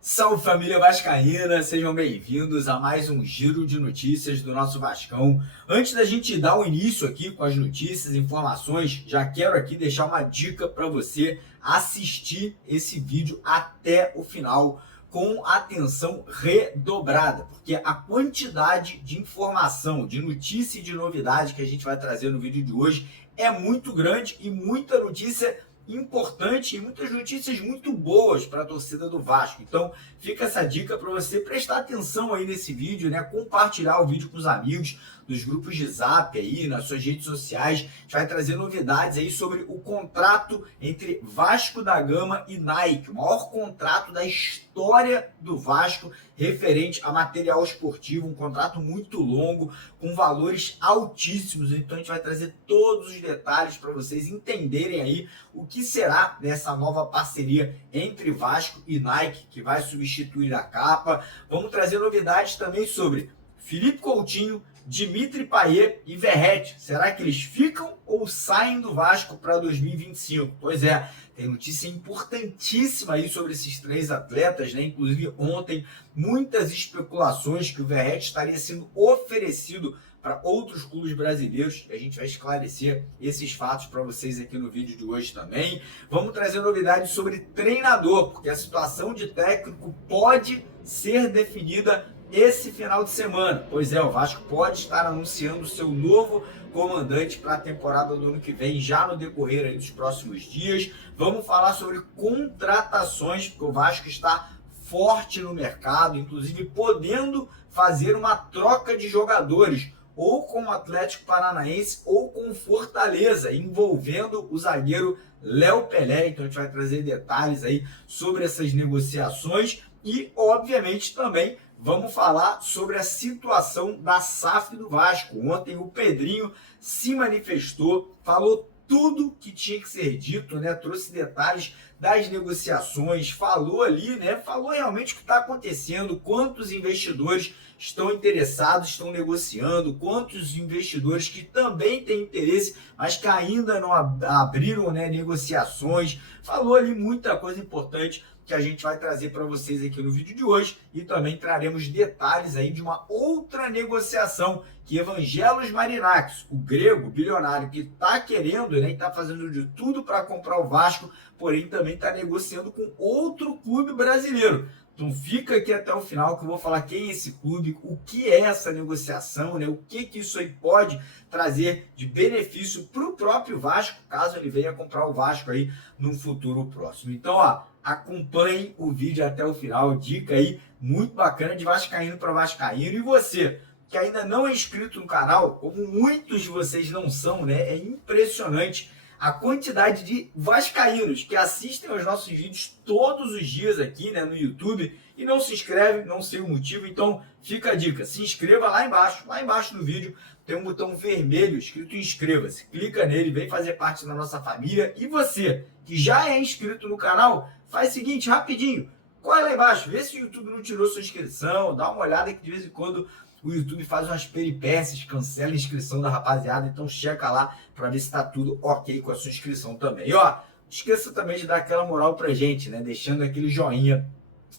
Salve família vascaína, sejam bem-vindos a mais um giro de notícias do nosso Vascão. Antes da gente dar o início aqui com as notícias e informações, já quero aqui deixar uma dica para você assistir esse vídeo até o final com atenção redobrada, porque a quantidade de informação, de notícia e de novidade que a gente vai trazer no vídeo de hoje é muito grande e muita notícia importante e muitas notícias muito boas para a torcida do Vasco. Então fica essa dica para você prestar atenção aí nesse vídeo, né? Compartilhar o vídeo com os amigos, nos grupos de Zap aí, nas suas redes sociais. A gente vai trazer novidades aí sobre o contrato entre Vasco da Gama e Nike, o maior contrato da história do Vasco referente a material esportivo, um contrato muito longo, com valores altíssimos. Então a gente vai trazer todos os detalhes para vocês entenderem aí o que será nessa nova parceria entre Vasco e Nike, que vai substituir a capa. Vamos trazer novidades também sobre Felipe Coutinho, Dimitri Payet e Verratti. Será que eles ficam ou saem do Vasco para 2025? Pois é, tem notícia importantíssima aí sobre esses três atletas, né? Inclusive ontem, muitas especulações que o Verratti estaria sendo oferecido para outros clubes brasileiros. A gente vai esclarecer esses fatos para vocês aqui no vídeo de hoje também. Vamos trazer novidades sobre treinador, porque a situação de técnico pode ser definida esse final de semana. Pois é, o Vasco pode estar anunciando o seu novo comandante para a temporada do ano que vem, já no decorrer aí dos próximos dias. Vamos falar sobre contratações, porque o Vasco está forte no mercado, inclusive podendo fazer uma troca de jogadores, ou com o Atlético Paranaense ou com o Fortaleza, envolvendo o zagueiro Léo Pelé. Então a gente vai trazer detalhes aí sobre essas negociações e, obviamente, também vamos falar sobre a situação da SAF do Vasco. Ontem o Pedrinho se manifestou, falou tudo que tinha que ser dito, né? Trouxe detalhes das negociações, falou ali, né? Falou realmente o que está acontecendo, quantos investidores estão interessados, estão negociando, quantos investidores que também têm interesse, mas que ainda não abriram, né, negociações. Falou ali muita coisa importante que a gente vai trazer para vocês aqui no vídeo de hoje, e também traremos detalhes aí de uma outra negociação que Evangelos Marinakis, o grego bilionário que está querendo, né, está fazendo de tudo para comprar o Vasco, porém também está negociando com outro clube brasileiro. Então fica aqui até o final que eu vou falar quem é esse clube, o que é essa negociação, né? O que isso aí pode trazer de benefício para o próprio Vasco, caso ele venha comprar o Vasco aí num futuro próximo. Então, ó, acompanhe o vídeo até o final, dica aí muito bacana de vascaíno para vascaíno. E você que ainda não é inscrito no canal, como muitos de vocês não são, né? É impressionante a quantidade de vascaínos que assistem aos nossos vídeos todos os dias aqui, né, no YouTube, e não se inscreve, não sei o motivo. Então fica a dica, se inscreva lá embaixo no vídeo tem um botão vermelho escrito inscreva-se, clica nele, vem fazer parte da nossa família. E você que já é inscrito no canal, faz o seguinte, rapidinho, corre lá embaixo, vê se o YouTube não tirou sua inscrição, dá uma olhada que de vez em quando o YouTube faz umas peripécias, cancela a inscrição da rapaziada, então checa lá para ver se está tudo ok com a sua inscrição também. E ó, não esqueça também de dar aquela moral pra gente, né? Deixando aquele joinha,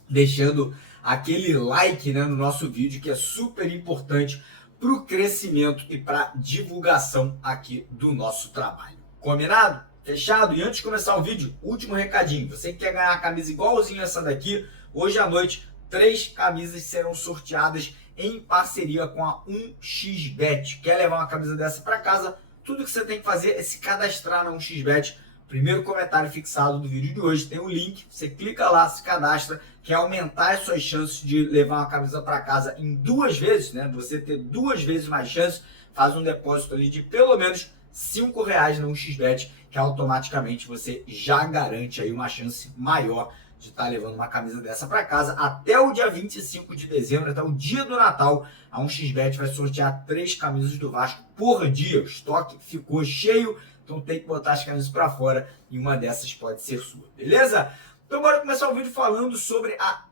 deixando aquele like, né, no nosso vídeo, que é super importante para o crescimento e para divulgação aqui do nosso trabalho. Combinado? Fechado? E antes de começar o vídeo, último recadinho. Você que quer ganhar a camisa igualzinho essa daqui, hoje à noite, 3 camisas serão sorteadas em parceria com a 1xBet. Quer levar uma camisa dessa para casa? Tudo que você tem que fazer é se cadastrar na 1xBet. Primeiro comentário fixado do vídeo de hoje tem um link. Você clica lá, se cadastra, quer aumentar as suas chances de levar uma camisa para casa em 2 vezes, né? Você ter 2 vezes mais chances, faz um depósito ali de pelo menos R$5 na 1xBet, que automaticamente você já garante aí uma chance maior de estar levando uma camisa dessa para casa. Até o dia 25 de dezembro, até o dia do Natal, a 1xBet vai sortear 3 camisas do Vasco por dia. O estoque ficou cheio, então tem que botar as camisas para fora e uma dessas pode ser sua, beleza? Então bora começar o vídeo falando sobre a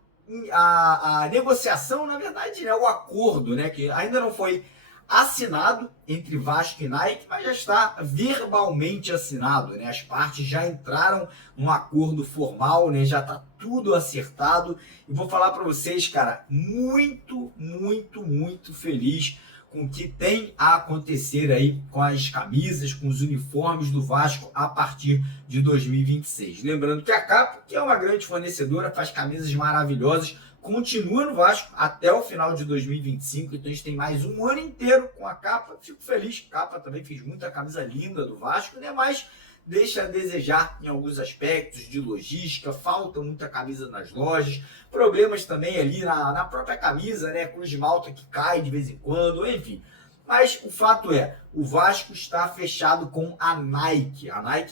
a negociação, na verdade, né, o acordo, né, que ainda não foi assinado entre Vasco e Nike, mas já está verbalmente assinado, né? As partes já entraram num acordo formal, né? Já está tudo acertado. E vou falar para vocês, cara, muito, muito, muito feliz com o que tem a acontecer aí com as camisas, com os uniformes do Vasco a partir de 2026. Lembrando que a Capa, que é uma grande fornecedora, faz camisas maravilhosas, continua no Vasco até o final de 2025, então a gente tem mais um ano inteiro com a Capa. Fico feliz, Capa também fez muita camisa linda do Vasco, né? Mas deixa a desejar em alguns aspectos de logística, falta muita camisa nas lojas, problemas também ali na própria camisa, né? Cruz de malta que cai de vez em quando, enfim. Mas o fato é, o Vasco está fechado com a Nike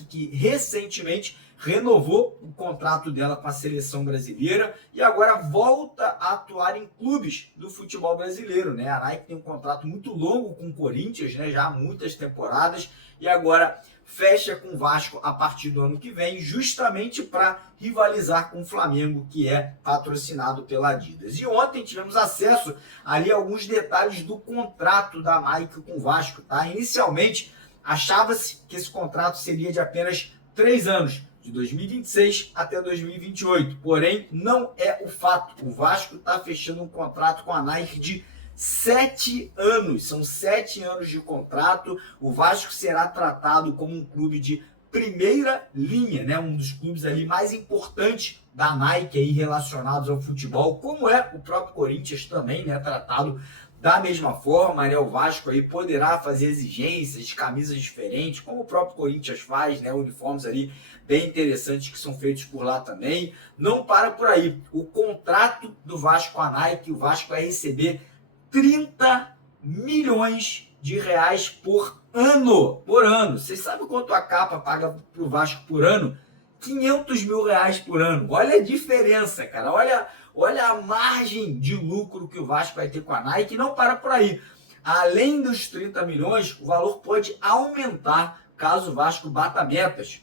que recentemente renovou o contrato dela com a seleção brasileira e agora volta a atuar em clubes do futebol brasileiro, né? A Nike tem um contrato muito longo com o Corinthians, né? Já há muitas temporadas, e agora fecha com o Vasco a partir do ano que vem, justamente para rivalizar com o Flamengo, que é patrocinado pela Adidas. E ontem tivemos acesso ali a alguns detalhes do contrato da Nike com o Vasco, tá? Inicialmente, achava-se que esse contrato seria de apenas 3 anos, de 2026 até 2028. Porém, não é o fato. O Vasco está fechando um contrato com a Nike de 7 anos. São 7 anos de contrato. O Vasco será tratado como um clube de primeira linha, né? Um dos clubes ali mais importantes da Nike aí relacionados ao futebol, como é o próprio Corinthians também, né? Tratado da mesma forma, né? O Vasco aí poderá fazer exigências de camisas diferentes, como o próprio Corinthians faz, né? Uniformes ali bem interessantes que são feitos por lá também. Não para por aí. O contrato do Vasco com a Nike, o Vasco vai receber 30 milhões de reais por ano. Por ano. Vocês sabem quanto a Capa paga para o Vasco por ano? 500 mil reais por ano. Olha a diferença, cara. Olha a margem de lucro que o Vasco vai ter com a Nike. Não para por aí. Além dos 30 milhões, o valor pode aumentar caso o Vasco bata metas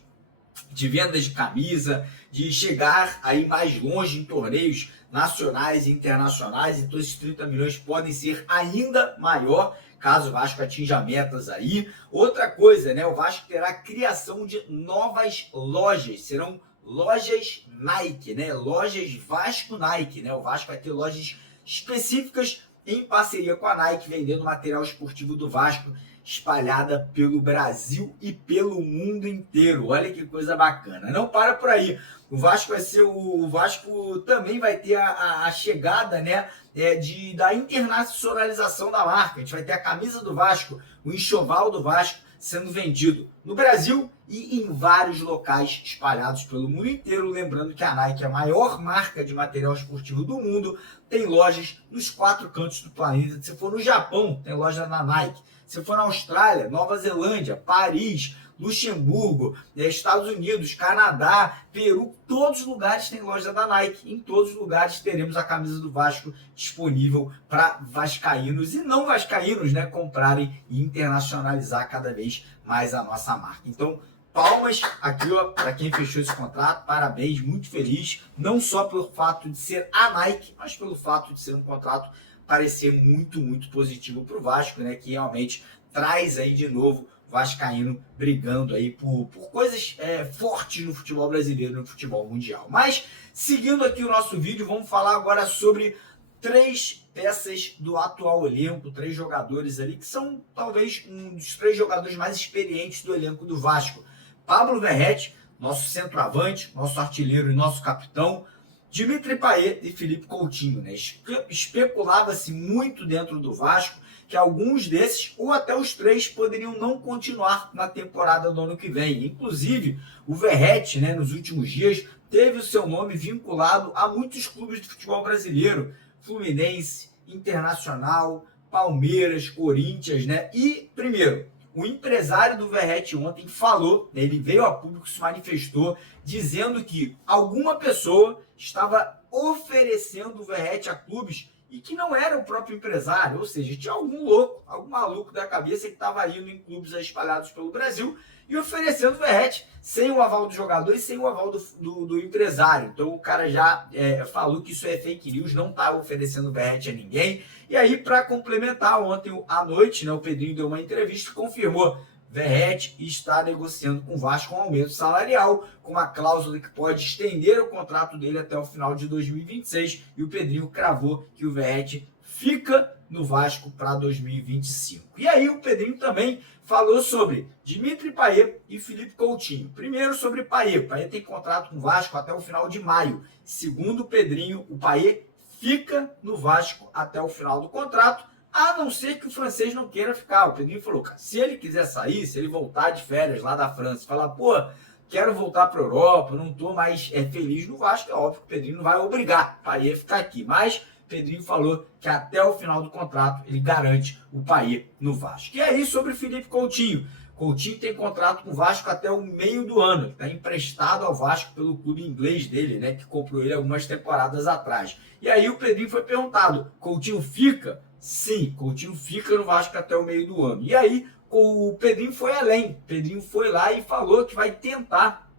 de vendas de camisa, de chegar aí mais longe em torneios nacionais e internacionais. Então esses 30 milhões podem ser ainda maior caso o Vasco atinja metas aí. Outra coisa, né? O Vasco terá a criação de novas lojas, serão lojas Nike, né? Lojas Vasco Nike, né? O Vasco vai ter lojas específicas em parceria com a Nike, vendendo material esportivo do Vasco, espalhada pelo Brasil e pelo mundo inteiro. Olha que coisa bacana. Não para por aí. O Vasco também vai ter a chegada, né, da internacionalização da marca. A gente vai ter a camisa do Vasco, o enxoval do Vasco sendo vendido no Brasil e em vários locais espalhados pelo mundo inteiro. Lembrando que a Nike é a maior marca de material esportivo do mundo, tem lojas nos 4 cantos do planeta. Se for no Japão, tem loja da Nike. Se for na Austrália, Nova Zelândia, Paris, Luxemburgo, Estados Unidos, Canadá, Peru, todos os lugares têm loja da Nike. Em todos os lugares teremos a camisa do Vasco disponível para vascaínos e não vascaínos, né, comprarem e internacionalizar cada vez mais a nossa marca. Então, palmas aqui, ó, para quem fechou esse contrato. Parabéns, muito feliz, não só pelo fato de ser a Nike, mas pelo fato de ser um contrato parecer muito, muito positivo para o Vasco, né, que realmente traz aí de novo vascaíno brigando aí por coisas fortes no futebol brasileiro, no futebol mundial. Mas, seguindo aqui o nosso vídeo, vamos falar agora sobre 3 peças do atual elenco, 3 jogadores ali, que são talvez um dos 3 jogadores mais experientes do elenco do Vasco. Pablo Verratti, nosso centroavante, nosso artilheiro e nosso capitão. Dimitri Payet e Felipe Coutinho, né? Especulava-se muito dentro do Vasco que alguns desses, ou até os 3, poderiam não continuar na temporada do ano que vem. Inclusive, o Verratti, né, nos últimos dias, teve o seu nome vinculado a muitos clubes de futebol brasileiro. Fluminense, Internacional, Palmeiras, Corinthians, né? E, primeiro, o empresário do Verratti ontem falou, né, ele veio a público, se manifestou, dizendo que alguma pessoa estava oferecendo o Verratti a clubes e que não era o próprio empresário, ou seja, tinha algum louco, algum maluco da cabeça que estava indo em clubes espalhados pelo Brasil e oferecendo o Verratti sem o aval do jogador e sem o aval do empresário. Então o cara já falou que isso é fake news, não está oferecendo o Verratti a ninguém. E aí, para complementar, ontem à noite, né, o Pedrinho deu uma entrevista e confirmou: Verratti está negociando com o Vasco um aumento salarial, com uma cláusula que pode estender o contrato dele até o final de 2026. E o Pedrinho cravou que o Verratti fica no Vasco para 2025. E aí o Pedrinho também falou sobre Dimitri Payet e Philippe Coutinho. Primeiro sobre Payet. Payet tem contrato com o Vasco até o final de maio. Segundo o Pedrinho, o Payet fica no Vasco até o final do contrato, a não ser que o francês não queira ficar. O Pedrinho falou, cara, se ele quiser sair, se ele voltar de férias lá da França e falar, pô, quero voltar para a Europa, não estou mais feliz no Vasco, é óbvio que o Pedrinho não vai obrigar o Payet a ficar aqui. Mas Pedrinho falou que até o final do contrato ele garante o Payet no Vasco. E aí sobre Philippe Coutinho. Coutinho tem contrato com o Vasco até o meio do ano. Está emprestado ao Vasco pelo clube inglês dele, né, que comprou ele algumas temporadas atrás. E aí o Pedrinho foi perguntado, Coutinho fica? Sim, Coutinho fica no Vasco até o meio do ano. E aí o Pedrinho foi além. Pedrinho foi lá e falou que vai tentar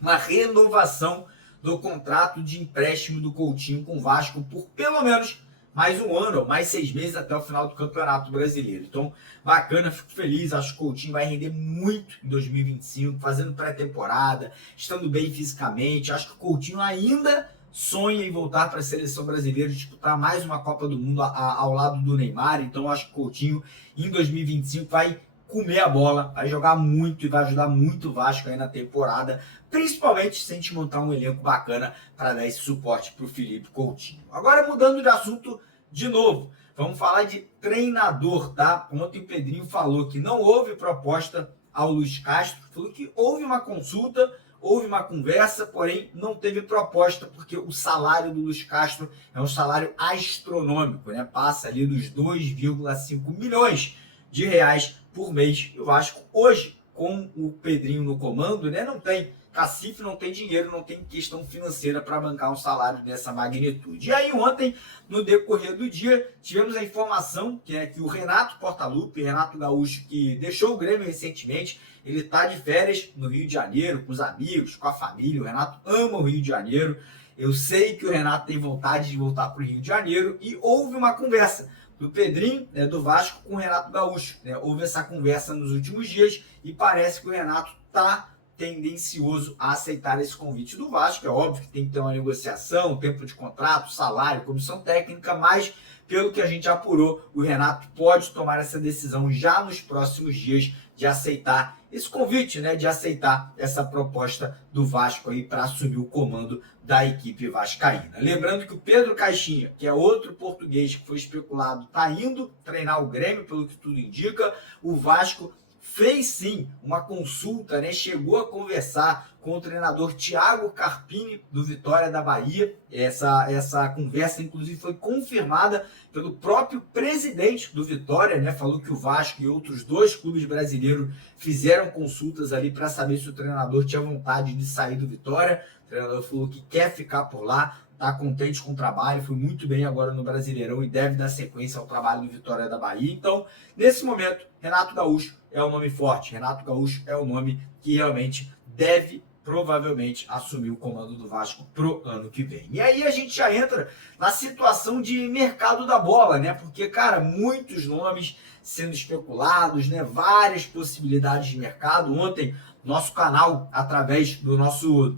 uma renovação do contrato de empréstimo do Coutinho com o Vasco por pelo menos mais um ano, mais 6 meses até o final do Campeonato Brasileiro. Então, bacana, fico feliz, acho que o Coutinho vai render muito em 2025, fazendo pré-temporada, estando bem fisicamente. Acho que o Coutinho ainda sonha em voltar para a seleção brasileira, disputar mais uma Copa do Mundo ao lado do Neymar. Então, acho que o Coutinho em 2025 vai comer a bola, vai jogar muito e vai ajudar muito o Vasco aí na temporada, principalmente se a gente montar um elenco bacana para dar esse suporte para o Philippe Coutinho. Agora, mudando de assunto de novo, vamos falar de treinador, tá? Ontem o Pedrinho falou que não houve proposta ao Luiz Castro, falou que houve uma consulta, houve uma conversa, porém não teve proposta, porque o salário do Luiz Castro é um salário astronômico, né? Passa ali dos 2,5 milhões de reais por mês. E o Vasco hoje, com o Pedrinho no comando, né, não tem cacife, não tem dinheiro, não tem questão financeira para bancar um salário dessa magnitude. E aí ontem, no decorrer do dia, tivemos a informação que o Renato Portaluppi, Renato Gaúcho, que deixou o Grêmio recentemente, ele está de férias no Rio de Janeiro, com os amigos, com a família. O Renato ama o Rio de Janeiro. Eu sei que o Renato tem vontade de voltar para o Rio de Janeiro e houve uma conversa do Pedrinho, do Vasco, com o Renato Gaúcho. Houve essa conversa nos últimos dias e parece que o Renato está tendencioso a aceitar esse convite do Vasco. É óbvio que tem que ter uma negociação, tempo de contrato, salário, comissão técnica, mas pelo que a gente apurou, o Renato pode tomar essa decisão já nos próximos dias de aceitar esse convite, de aceitar essa proposta do Vasco aí para assumir o comando da equipe vascaína. Lembrando que o Pedro Caixinha, que é outro português que foi especulado, está indo treinar o Grêmio, pelo que tudo indica. O Vasco fez sim uma consulta, chegou a conversar com o treinador Thiago Carpini, do Vitória da Bahia. Essa conversa, inclusive, foi confirmada pelo próprio presidente do Vitória, falou que o Vasco e outros 2 clubes brasileiros fizeram consultas ali para saber se o treinador tinha vontade de sair do Vitória. O treinador falou que quer ficar por lá, está contente com o trabalho, foi muito bem agora no Brasileirão e deve dar sequência ao trabalho do Vitória da Bahia. Então, nesse momento, Renato Gaúcho é o nome forte. Renato Gaúcho é o nome que realmente deve, provavelmente, assumir o comando do Vasco pro ano que vem. E aí a gente já entra na situação de mercado da bola, Porque, cara, muitos nomes sendo especulados, Várias possibilidades de mercado. Ontem, nosso canal, através do nosso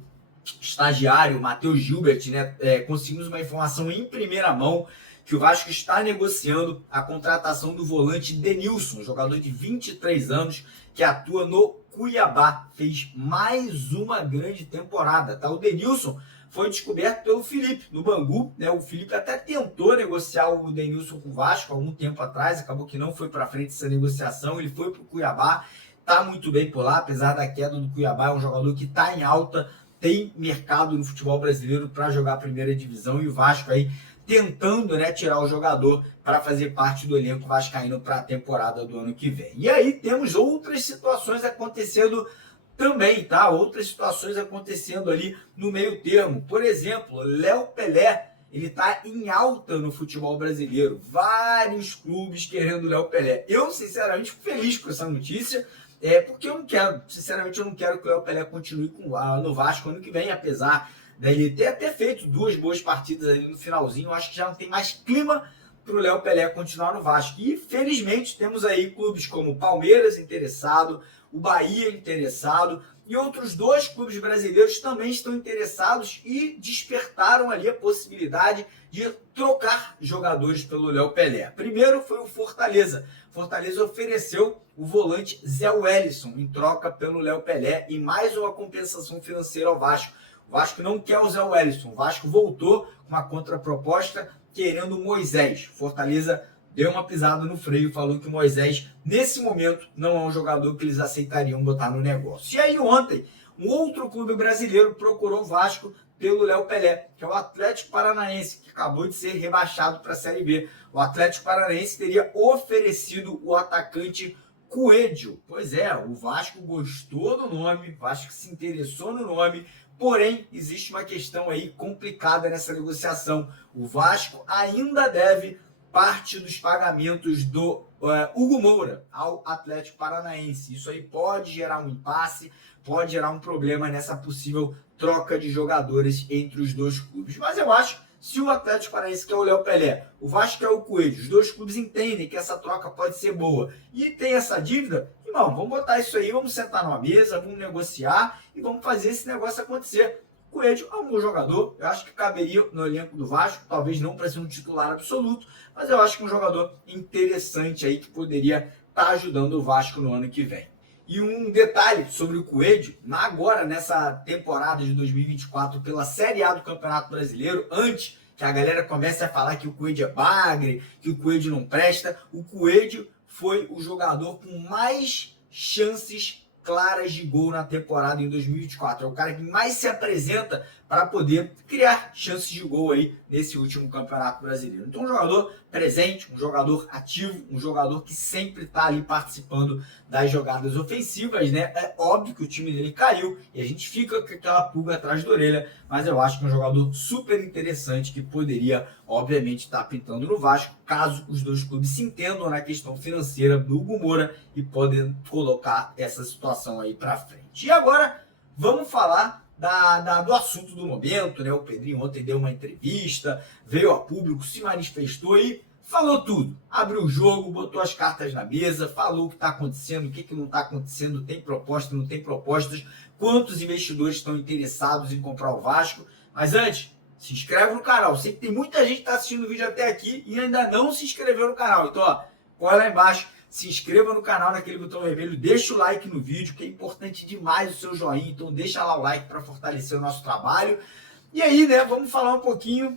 estagiário, Matheus Gilbert, conseguimos uma informação em primeira mão que o Vasco está negociando a contratação do volante Denilson, jogador de 23 anos, que atua no Cuiabá. Fez mais uma grande temporada, tá? O Denilson foi descoberto pelo Felipe, no Bangu, O Felipe até tentou negociar o Denilson com o Vasco há algum tempo atrás, acabou que não foi para frente essa negociação, ele foi para o Cuiabá, tá muito bem por lá, apesar da queda do Cuiabá, é um jogador que está em alta, tem mercado no futebol brasileiro para jogar a primeira divisão, e o Vasco aí tentando tirar o jogador para fazer parte do elenco vascaíno para a temporada do ano que vem. E aí temos outras situações acontecendo também, tá? Outras situações acontecendo ali no meio termo. Por exemplo, Léo Pelé, ele está em alta no futebol brasileiro. Vários clubes querendo o Léo Pelé. Eu, sinceramente, fico feliz com essa notícia. porque eu não quero, sinceramente, eu não quero que o Léo Pelé continue no Vasco ano que vem, apesar dele ter até feito 2 boas partidas ali no finalzinho. Eu acho que já não tem mais clima para o Léo Pelé continuar no Vasco. E, felizmente, temos aí clubes como o Palmeiras interessado, o Bahia interessado, e outros 2 clubes brasileiros também estão interessados e despertaram ali a possibilidade de trocar jogadores pelo Léo Pelé. Primeiro foi o Fortaleza. Fortaleza ofereceu o volante Zé Wellison em troca pelo Léo Pelé e mais uma compensação financeira ao Vasco. O Vasco não quer o Zé Wellison. O Vasco voltou com uma contraproposta querendo o Moisés. Fortaleza deu uma pisada no freio, falou que o Moisés, nesse momento, não é um jogador que eles aceitariam botar no negócio. E aí ontem, um outro clube brasileiro procurou o Vasco pelo Léo Pelé, que é o Atlético Paranaense, que acabou de ser rebaixado para a Série B. O Atlético Paranaense teria oferecido o atacante Coelho. Pois é, o Vasco gostou do nome, o Vasco se interessou no nome, porém, existe uma questão aí complicada nessa negociação. O Vasco ainda deve parte dos pagamentos do Hugo Moura ao Atlético Paranaense. Isso aí pode gerar um impasse, pode gerar um problema nessa possível troca de jogadores entre os 2 clubes. Mas eu acho, se o Atlético Paranaense quer o Léo Pelé, o Vasco quer o Coelho, os 2 clubes entendem que essa troca pode ser boa e tem essa dívida, irmão, vamos botar isso aí, vamos sentar numa mesa, vamos negociar e vamos fazer esse negócio acontecer. O Coelho é um bom jogador, eu acho que caberia no elenco do Vasco, talvez não para ser um titular absoluto, mas eu acho que é um jogador interessante aí que poderia estar ajudando o Vasco no ano que vem. E um detalhe sobre o Coelho, agora nessa temporada de 2024 pela Série A do Campeonato Brasileiro, antes que a galera comece a falar que o Coelho é bagre, que o Coelho não presta, o Coelho foi o jogador com mais chances claras de gol na temporada em 2024. É o cara que mais se apresenta para poder criar chances de gol aí nesse último Campeonato Brasileiro. Então, um jogador presente, um jogador ativo, um jogador que sempre está ali participando das jogadas ofensivas, né? É óbvio que o time dele caiu e a gente fica com aquela pulga atrás da orelha, mas eu acho que é um jogador super interessante que poderia, obviamente, estar pintando no Vasco, caso os 2 clubes se entendam na questão financeira do Hugo Moura e podem colocar essa situação aí para frente. E agora, vamos falar do assunto do momento, né? O Pedrinho ontem deu uma entrevista, veio a público, se manifestou e falou tudo. Abriu o jogo, botou as cartas na mesa, falou o que está acontecendo, o que não está acontecendo, tem proposta, não tem propostas, quantos investidores estão interessados em comprar o Vasco. Mas antes, se inscreve no canal. Sei que tem muita gente que está assistindo o vídeo até aqui e ainda não se inscreveu no canal. Então, ó, corre lá embaixo, se inscreva no canal, naquele botão vermelho, deixa o like no vídeo, que é importante demais o seu joinha, então deixa lá o like para fortalecer o nosso trabalho. E aí, né, vamos falar um pouquinho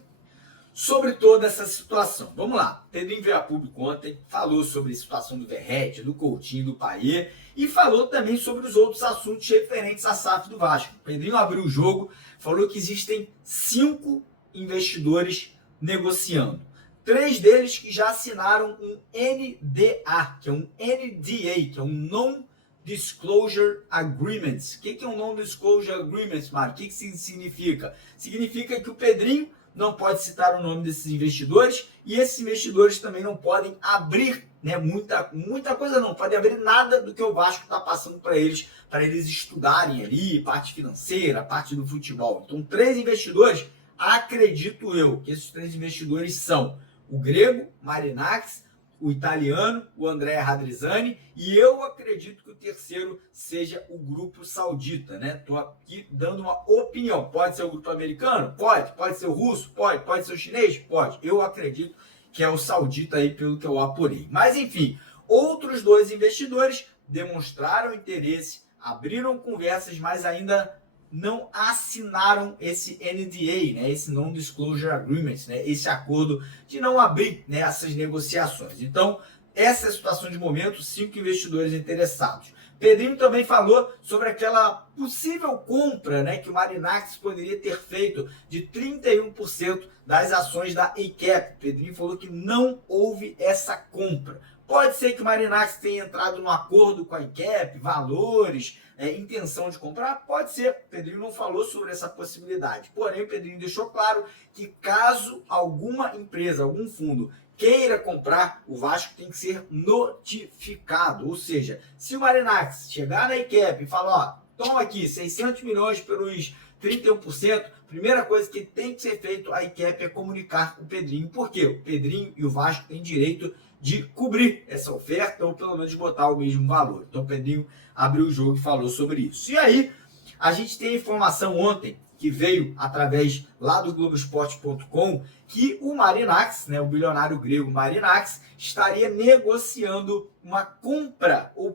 sobre toda essa situação. Vamos lá, Pedrinho veio a público ontem, falou sobre a situação do Verratti, do Coutinho, do Payet, e falou também sobre os outros assuntos referentes à SAF do Vasco. Pedrinho abriu o jogo, falou que existem 5 investidores negociando. 3 deles que já assinaram um NDA, que é um NDA, que é um Non-Disclosure Agreement. O que é um Non-Disclosure Agreement, Mário? O que isso significa? Significa que o Pedrinho não pode citar o nome desses investidores e esses investidores também não podem abrir, né, muita coisa não, podem abrir nada do que o Vasco está passando para eles estudarem ali, parte financeira, parte do futebol. Então, 3 investidores, acredito eu, que esses 3 investidores são o grego, Marinax, o italiano, o André Radrizzani, e eu acredito que o terceiro seja o grupo saudita, né? Estou aqui dando uma opinião. Pode ser o grupo americano? Pode. Pode ser o russo? Pode. Pode ser o chinês? Pode. Eu acredito que é o saudita aí, pelo que eu apurei. Mas, enfim, outros 2 investidores demonstraram interesse, abriram conversas, mas ainda não assinaram esse NDA, né, esse Non-Disclosure Agreement, né, esse acordo de não abrir, né, essas negociações. Então, essa é a situação de momento, 5 investidores interessados. Pedrinho também falou sobre aquela possível compra, né, que o Marinax poderia ter feito de 31% das ações da ACAP. Pedrinho falou que não houve essa compra. Pode ser que o Marinax tenha entrado num acordo com a ACAP, valores, intenção de comprar? Pode ser. O Pedrinho não falou sobre essa possibilidade. Porém, o Pedrinho deixou claro que caso alguma empresa, algum fundo queira comprar, o Vasco tem que ser notificado. Ou seja, se o Marinacci chegar na ICAP e falar, ó, toma aqui 600 milhões pelos 31%, primeira coisa que tem que ser feito, a ICAP é comunicar com o Pedrinho. Por quê? O Pedrinho e o Vasco têm direito de cobrir essa oferta ou pelo menos botar o mesmo valor. Então o Pedrinho abriu o jogo e falou sobre isso. E aí, a gente tem a informação ontem que veio através lá do Globoesporte.com, que o Marinacci, né, o bilionário grego Marinacci, estaria negociando uma compra ou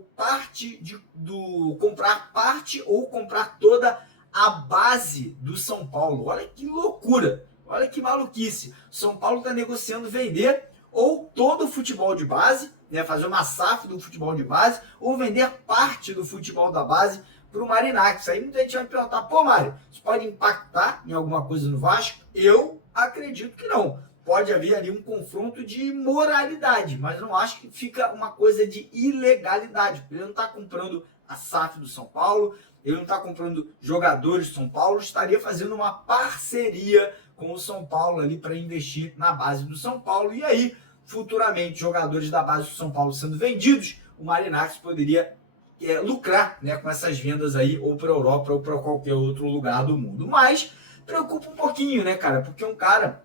comprar parte ou comprar toda a base do São Paulo. Olha que loucura, olha que maluquice. São Paulo está negociando vender ou todo o futebol de base, né, fazer uma SAF do futebol de base, ou vender parte do futebol da base para o Marinacci. Aí muita gente vai me perguntar, pô, Mário, isso pode impactar em alguma coisa no Vasco? Eu acredito que não. Pode haver ali um confronto de moralidade, mas não acho que fica uma coisa de ilegalidade. Ele não está comprando a SAF do São Paulo, ele não está comprando jogadores do São Paulo, estaria fazendo uma parceria com o São Paulo ali para investir na base do São Paulo. E aí, futuramente, jogadores da base do São Paulo sendo vendidos, o Marinacci poderia lucrar, né, com essas vendas aí, ou para a Europa ou para qualquer outro lugar do mundo. Mas preocupa um pouquinho, né, cara? Porque um cara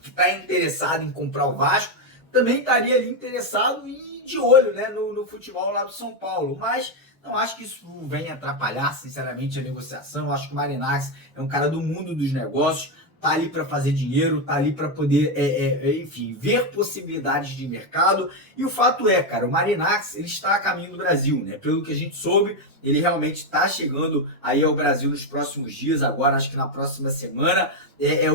que está interessado em comprar o Vasco também estaria ali interessado e de olho, né, no futebol lá do São Paulo. Mas não acho que isso venha atrapalhar, sinceramente, a negociação. Eu acho que o Marinacci é um cara do mundo dos negócios, tá ali para fazer dinheiro, tá ali para poder, enfim, ver possibilidades de mercado. E o fato é, cara, o Marinacci, ele está a caminho do Brasil, né? Pelo que a gente soube, ele realmente está chegando aí ao Brasil nos próximos dias, agora acho que na próxima semana.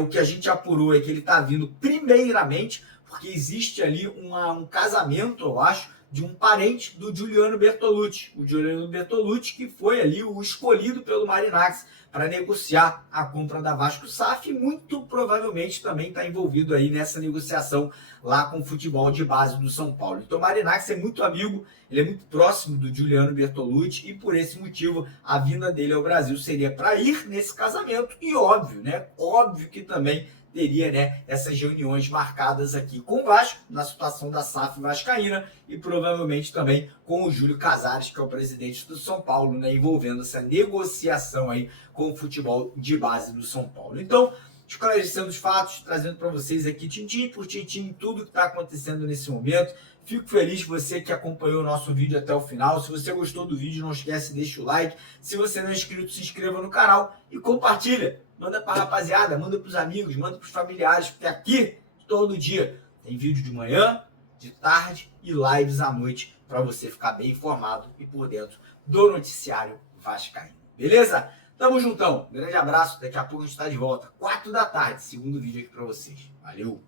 O que a gente apurou é que ele está vindo primeiramente, porque existe ali um casamento, eu acho, de um parente do Giuliano Bertolucci. O Giuliano Bertolucci, que foi ali o escolhido pelo Marinacci para negociar a compra da Vasco SAF, e muito provavelmente também está envolvido aí nessa negociação lá com o futebol de base do São Paulo. Então o Marinacci é muito amigo, ele é muito próximo do Giuliano Bertolucci, e por esse motivo a vinda dele ao Brasil seria para ir nesse casamento, e óbvio, né? Óbvio que também teria, né, essas reuniões marcadas aqui com o Vasco, na situação da SAF vascaína, e provavelmente também com o Júlio Casares, que é o presidente do São Paulo, né, envolvendo essa negociação aí com o futebol de base do São Paulo. Então, esclarecendo os fatos, trazendo para vocês aqui, tintim por tintim, tudo que está acontecendo nesse momento. Fico feliz você que acompanhou o nosso vídeo até o final. Se você gostou do vídeo, não esquece, deixa o like. Se você não é inscrito, se inscreva no canal e compartilha. Manda para a rapaziada, manda para os amigos, manda para os familiares, porque aqui, todo dia, tem vídeo de manhã, de tarde e lives à noite para você ficar bem informado e por dentro do noticiário vascaíno. Beleza? Tamo juntão. Grande abraço. Daqui a pouco a gente está de volta. 4 da tarde, segundo vídeo aqui para vocês. Valeu!